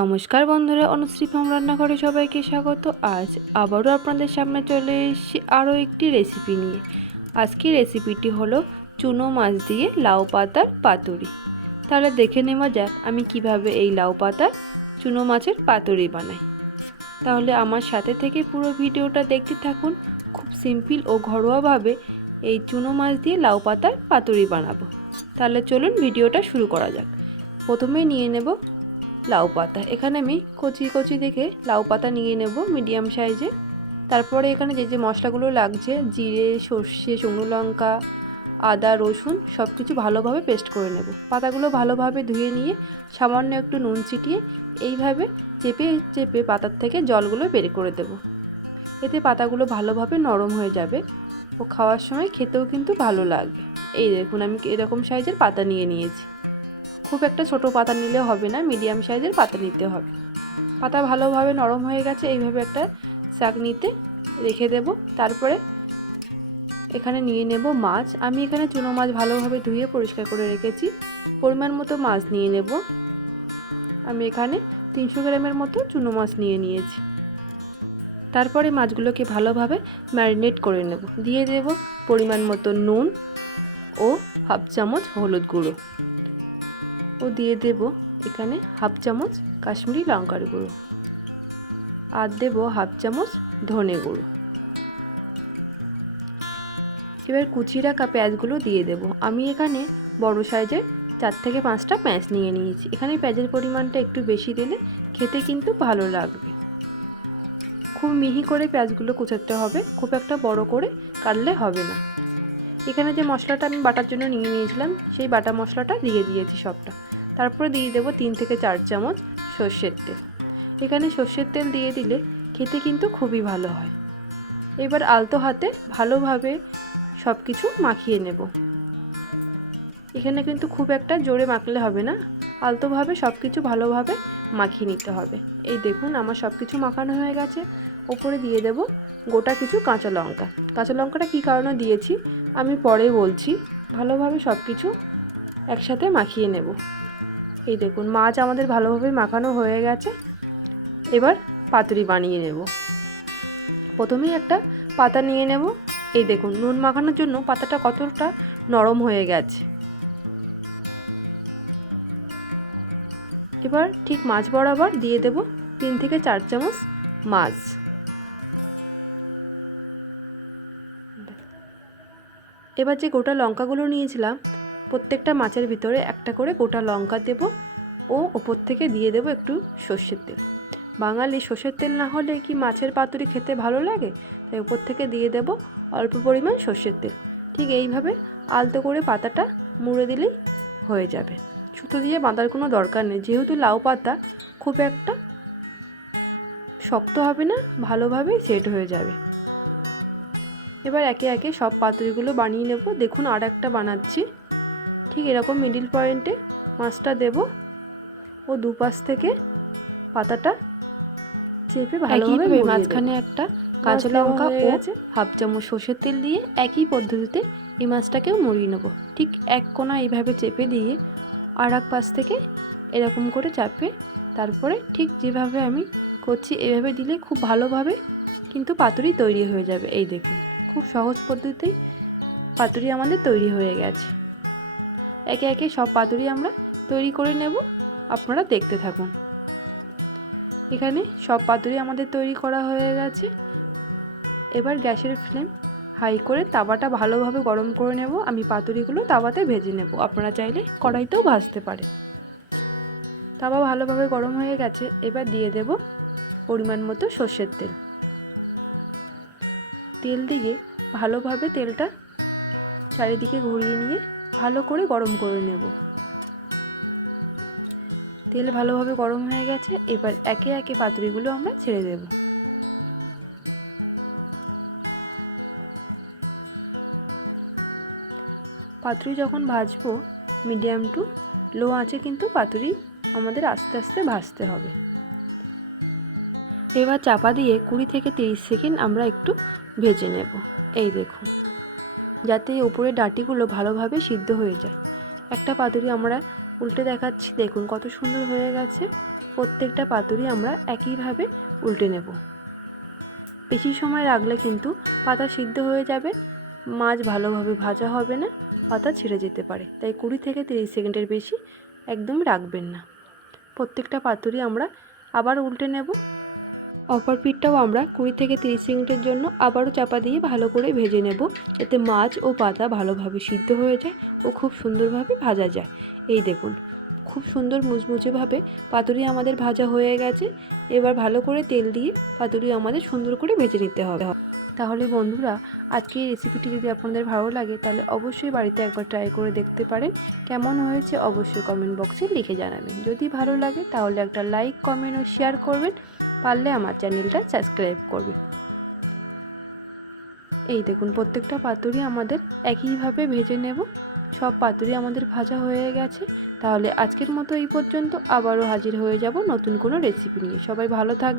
নমস্কার বন্ধুরা, অনুশ্রী ফার্ম রান্নাঘরে সবাইকে স্বাগত। আজ আবারও আপনাদের সামনে চলে এসেছি আরও একটি রেসিপি নিয়ে। আজকের রেসিপিটি হলো চুনো মাছ দিয়ে লাউ পাতার পাতুরি। তাহলে দেখে নেওয়া যাক আমি কীভাবে এই লাউ পাতার চুনো মাছের পাতুরি বানাই। তাহলে আমার সাথে থেকে পুরো ভিডিওটা দেখতে থাকুন। খুব সিম্পল ও ঘরোয়াভাবে এই চুনো মাছ দিয়ে লাউ পাতার পাতুরি বানাবো। তাহলে চলুন ভিডিওটা শুরু করা যাক। প্রথমে নিয়ে নেব লাউ পাতা। এখানে আমি কচি কচি দেখে লাউ পাতা নিয়ে নেব মিডিয়াম সাইজে। তারপরে এখানে যে যে মশলাগুলো লাগছে, জিরে, সর্ষে, শুকনো লঙ্কা, আদা, রসুন সব কিছু ভালোভাবে পেস্ট করে নেব। পাতাগুলো ভালোভাবে ধুয়ে নিয়ে সামান্য একটু নুন ছিটিয়ে এইভাবে চেপে চেপে পাতার থেকে জলগুলো বের করে দেব। এতে পাতাগুলো ভালোভাবে নরম হয়ে যাবে ও খাওয়ার সময় খেতেও কিন্তু ভালো লাগবে এই দেখুন, আমি এরকম সাইজের পাতা নিয়ে নিয়েছি। খুব একটা ছোট পাতা নিলে হবে না মিডিয়াম সাইজের পাতা নিতে হবে। পাতা ভালোভাবে নরম হয়ে গেছে, এইভাবে একটা শাক নিতে রেখে দেব। তারপরে এখানে নিয়ে নেব মাছ। আমি এখানে চুনো মাছ ভালোভাবে ধুয়ে পরিষ্কার করে রেখেছি। পরিমাণ মতো মাছ নিয়ে নেব। আমি এখানে তিনশো গ্রামের মতো চুনো মাছ নিয়ে নিয়েছি। তারপরে মাছগুলোকে ভালোভাবে ম্যারিনেট করে নেব। দিয়ে দেব পরিমাণ মতো নুন ও হাফ চামচ হলুদ গুঁড়ো। ও দিয়ে দেব এখানে হাফ চামচ কাশ্মীরি লঙ্কার গুঁড়ো। আর দেব হাফ চামচ ধনে গুঁড়ো। এবার কুচি রাখা পেঁয়াজগুলো দিয়ে দেব। আমি এখানে বড় সাইজের চার থেকে পাঁচটা পেঁয়াজ নিয়ে নিয়েছি। এখানে পেঁয়াজের পরিমাণটা একটু বেশি দিলে খেতে কিন্তু ভালো লাগবে। খুব মিহি করে পেঁয়াজগুলো কুচাতে হবে। খুব একটা বড় করে কাটলে হবে না। এখানে যে মশলাটা আমি বাটার জন্য নিয়ে নিয়েছিলাম, সেই বাটা মশলাটা দিয়ে দিয়েছি সবটা। তারপরে দিয়ে দেবো তিন থেকে চার চামচ সর্ষের তেল। এখানে সর্ষের তেল দিয়ে দিলে খেতে কিন্তু খুবই ভালো হয়। এবার আলতো হাতে ভালোভাবে সব কিছু মাখিয়ে নেব। এখানে কিন্তু খুব একটা জোরে মাখলে হবে না, আলতোভাবে সব কিছু ভালোভাবে মাখিয়ে নিতে হবে। এই দেখুন আমার সব কিছু মাখানো হয়ে গেছে। ওপরে দিয়ে দেব গোটা কিছু কাঁচা লঙ্কা। কাঁচা লঙ্কাটা কী কারণে দিয়েছি? আমি পরে বলছি। ভালোভাবে সব কিছু একসাথে মাখিয়ে নেব। এই দেখুন, মাছ আমাদের ভালোভাবে মাখানো হয়ে গেছে। এবার পাতুরি বানিয়ে নেব। প্রথমেই একটা পাতা নিয়ে নেব। এই দেখুন, নুন মাখানোর জন্য পাতাটা কতটা নরম হয়ে গেছে। এবার ঠিক মাছ বরাবর দিয়ে দেব তিন থেকে চার চামচ মাছ। এবার যে গোটা লঙ্কাগুলো নিয়েছিলাম প্রত্যেকটা মাছের ভিতরে একটা করে গোটা লঙ্কা দেব ও ওপর থেকে দিয়ে দেব একটু সর্ষের তেল। বাঙালি সর্ষের তেল না হলে কি মাছের পাতুরি খেতে ভালো লাগে? তাই ওপর থেকে দিয়ে দেব অল্প পরিমাণ সর্ষের তেল। ঠিক এইভাবে আলতো করে পাতাটা মুড়ে দিলেই হয়ে যাবে। সুতো দিয়ে বাঁধার কোনো দরকার নেই। যেহেতু লাউ পাতা খুব একটা শক্ত হবে না, ভালোভাবেই সেট হয়ে যাবে। এবার একে একে সব পাতুরিগুলো বানিয়ে নেব। দেখুন আর একটা বানাচ্ছি। ঠিক এরকম মিডিল পয়েন্টে মাছটা দেব। ও দুপাশ থেকে পাতাটা চেপে ভালোভাবে মাঝখানে একটা কাঁচা লঙ্কা ও হাফ চামচ সর্ষের তেল দিয়ে একই পদ্ধতিতে এই মাছটাকেও মুড়িয়ে নেব। ঠিক এক কোনা এইভাবে চেপে দিয়ে আর এক পাশ থেকে এরকম করে চাপে তারপরে ঠিক যেভাবে আমি করছি এভাবে দিলে খুব ভালোভাবে কিন্তু পাতুরি তৈরি হয়ে যাবে। এই দেখুন খুব সহজ পদ্ধতিতেই পাতুরি আমাদের তৈরি হয়ে গেছে। একে একে সব পাতুরি আমরা তৈরি করে নেব। আপনারা দেখতে থাকুন। এখানে সব পাতুরি আমাদের তৈরি করা হয়ে গেছে। এবার গ্যাসের ফ্লেম হাই করে তাওয়াটা ভালোভাবে গরম করে নেব। আমি পাতুরিগুলো তাওয়াতে ভেজে নেব। আপনারা চাইলে কড়াইতেও ভাজতে পারে তাওয়া ভালোভাবে গরম হয়ে গেছে। এবার দিয়ে দেব পরিমাণ মতো সর্ষের তেল। তেল দিয়ে ভালোভাবে তেলটা চারিদিকে ঘুরিয়ে নিয়ে ভালো করে গরম করে নেব। তেল ভালোভাবে গরম হয়ে গেছে, এবার একে একে পাতুরিগুলো আমরা ছেড়ে দেব। পাতুরি যখন ভাজবো, মিডিয়াম টু লো আঁচে কিন্তু পাতুরি আমাদের আস্তে আস্তে ভাজতে হবে। এবার চাপা দিয়ে কুড়ি থেকে তিরিশ সেকেন্ড আমরা একটু ভেজে নেব। এই দেখুন। যাতে ওপরে ডাঁটিগুলো ভালোভাবে সিদ্ধ হয়ে যায়। একটা পাতুরি আমরা উল্টে দেখাচ্ছি। দেখুন কত সুন্দর হয়ে গেছে। প্রত্যেকটা পাতুরি আমরা একইভাবে উল্টে নেব। বেশি সময় রাখলে কিন্তু পাতা সিদ্ধ হয়ে যাবে। মাছ ভালোভাবে ভাজা হবে না, পাতা ছিঁড়ে যেতে পারে। তাই কুড়ি থেকে তিরিশ সেকেন্ডের বেশি একদম রাখবেন না। প্রত্যেকটা পাতুরি আমরা আবার উল্টে নেব। অপর পিঠটাও আমরা কুড়ি থেকে তিরিশ সেকেন্ডের জন্য আবারও চাপা দিয়ে ভালো করে ভেজে নেব। যাতে মাছ ও পাতা ভালোভাবে সিদ্ধ হয়ে যায় ও খুব সুন্দরভাবে ভাজা যায়। এই দেখুন, খুব সুন্দর মুচমুচেভাবে পাতুরি আমাদের ভাজা হয়ে গেছে। এবার ভালো করে তেল দিয়ে পাতুরি আমাদের সুন্দর করে ভেজে নিতে হবে। তাহলে বন্ধুরা, আজকে এই রেসিপিটি যদি আপনাদের ভালো লাগে, তাহলে অবশ্যই বাড়িতে একবার ট্রাই করে দেখতে পারেন। কেমন হয়েছে অবশ্যই কমেন্ট বক্সে লিখে জানাবেন। যদি ভালো লাগে, তাহলে একটা লাইক কমেন্ট ও শেয়ার করবেন। পারলে আমার চ্যানেলটা সাবস্ক্রাইব করবে। এই দেখুন, প্রত্যেকটা পাতুরি আমাদের একইভাবে ভেজে নেব। সব পাতুরি আমাদের ভাজা হয়ে গেছে। তাহলে আজকের মতো এই পর্যন্ত আবারও হাজির হয়ে যাব নতুন কোনো রেসিপি নিয়ে। সবাই ভালো থাক